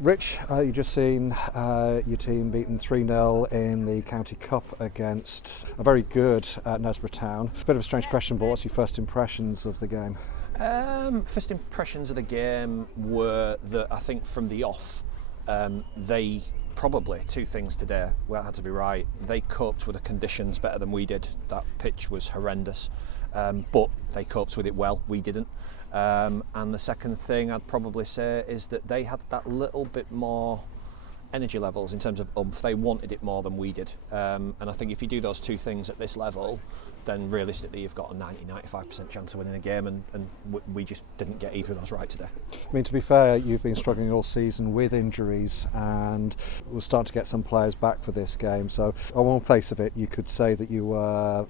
Rich, you just seen your team beaten 3-0 in the County Cup against a very good Knaresborough Town. A bit of a strange question, but what's your first impressions of the game? First impressions of the game were that I think from the off, they probably two things today. Well, it had to be right. They coped with the conditions better than we did. That pitch was horrendous, but they coped with it well. We didn't. And the second thing I'd probably say is that they had that little bit more energy levels in terms of oomph. They wanted it more than we did. And I think if you do those two things at this level, then realistically you've got a 90-95% chance of winning a game, and we just didn't get either of those right today. I mean, to be fair, you've been struggling all season with injuries, and we're starting to get some players back for this game. So on one face of it, you could say that you were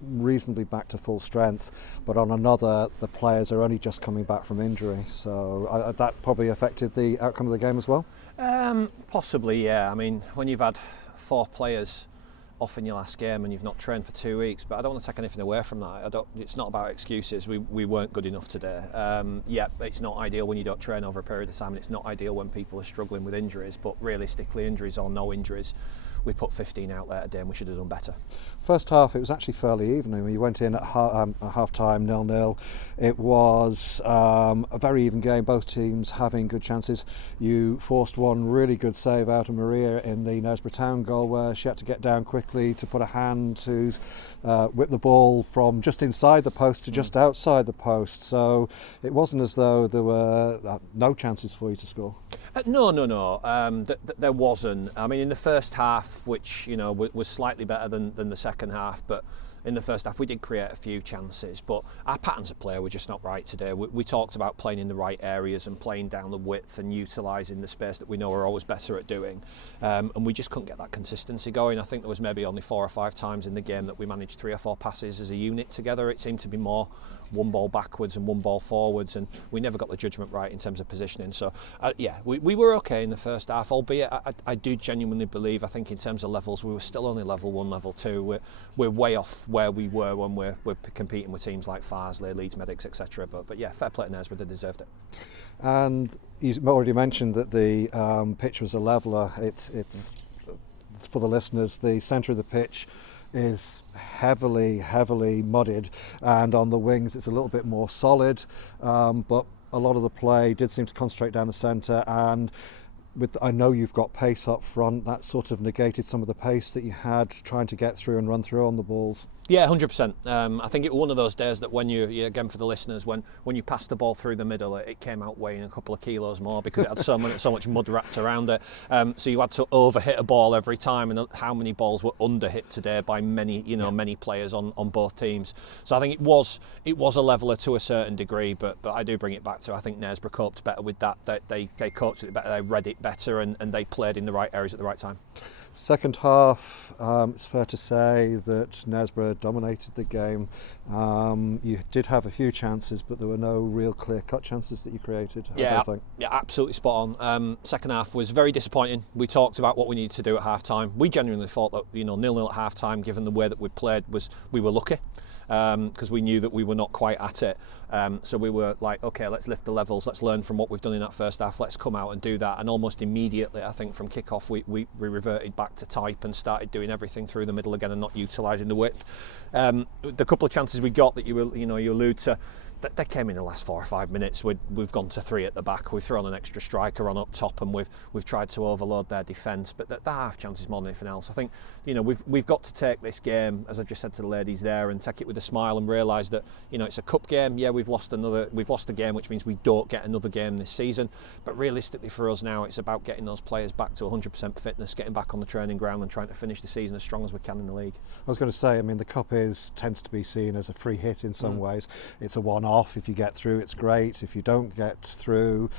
reasonably back to full strength, but on another, the players are only just coming back from injury, so that probably affected the outcome of the game as well? Possibly, yeah. I mean, when you've had 4 players off in your last game and you've not trained for 2 weeks, but I don't want to take anything away from that. It's not about excuses. We weren't good enough today. Yeah, it's not ideal when you don't train over a period of time, and it's not ideal when people are struggling with injuries, but realistically, injuries or no injuries, we put 15 out there today and we should have done better. First half, it was actually fairly even. I mean, you went in at half time 0-0. It was a very even game, both teams having good chances. You forced one really good save out of Maria in the Knaresborough Town goal, where she had to get down quickly to put a hand to whip the ball from just inside the post to just outside the post. So it wasn't as though there were no chances for you to score. No. There wasn't. I mean, in the first half, which was slightly better than the second half, but in the first half we did create a few chances, but our patterns of play were just not right today. We talked about playing in the right areas and playing down the width and utilising the space that we know we're always better at doing, and we just couldn't get that consistency going. I think there was maybe only 4 or 5 times in the game that we managed 3 or 4 passes as a unit together. It seemed to be more one ball backwards and one ball forwards, and we never got the judgment right in terms of positioning. So we were okay in the first half, albeit I do genuinely believe, I think in terms of levels, we were still only level 1, level 2. We're way off where we were when we're competing with teams like Farsley, Leeds Medics, etc. But yeah, fair play to Knaresborough, they deserved it. And you already mentioned that the pitch was a leveller. It's for the listeners, the centre of the pitch is heavily mudded, and on the wings it's a little bit more solid, but a lot of the play did seem to concentrate down the centre, and I know you've got pace up front, that sort of negated some of the pace that you had trying to get through and run through on the balls. Yeah, 100%. I think it was one of those days that when you again for the listeners, when you passed the ball through the middle, it came out weighing a couple of kilos more because it had so much mud wrapped around it. So you had to overhit a ball every time, and how many balls were underhit today by many players on both teams. So I think it was a leveller to a certain degree, but I do bring it back to, I think Knaresborough coped better with that. They coped with it better, they read it better, and they played in the right areas at the right time. Second half, it's fair to say that Knaresborough dominated the game. You did have a few chances, but there were no real clear-cut chances that you created. Yeah, absolutely spot on. Second half was very disappointing. We talked about what we needed to do at half-time. We genuinely thought that 0-0 at half-time, given the way that we played, we were lucky. Because we knew that we were not quite at it. So we were like, okay, let's lift the levels, let's learn from what we've done in that first half, let's come out and do that. And almost immediately, I think from kick-off, we reverted back to type and started doing everything through the middle again and not utilising the width. The couple of chances we got that you allude to, they came in the last 4 or 5 minutes. We've gone to 3 at the back. We've thrown an extra striker on up top, and we've tried to overload their defence. But the half chances more than anything else. I think we've got to take this game, as I've just said to the ladies there, and take it with a smile and realise that it's a cup game. Yeah, we've lost a game, which means we don't get another game this season. But realistically for us now, it's about getting those players back to 100% fitness, getting back on the training ground, and trying to finish the season as strong as we can in the league. I was going to say, I mean, the cup tends to be seen as a free hit in some ways. It's a one-off. If you get through, it's great. If you don't get through,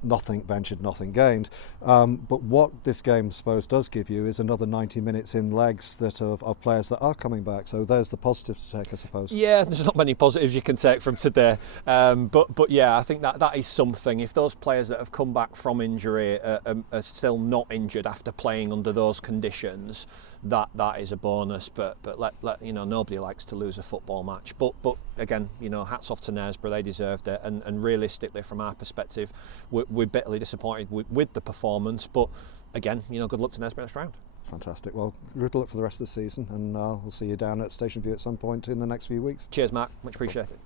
nothing ventured, nothing gained. But what this game, I suppose, does give you is another 90 minutes in legs that of players that are coming back. So there's the positive to take, I suppose. Yeah, there's not many positives you can take from today. But yeah, I think that is something. If those players that have come back from injury are still not injured after playing under those conditions, that is a bonus. But let you know, nobody likes to lose a football match. But again, you know, hats off to Knaresborough, they deserved it. And realistically, from our perspective, we're bitterly disappointed with the performance. But again, you know, good luck to Knaresborough next round. Fantastic. Well, good luck for the rest of the season, and we'll see you down at Station View at some point in the next few weeks. Cheers, Mark. Much appreciated.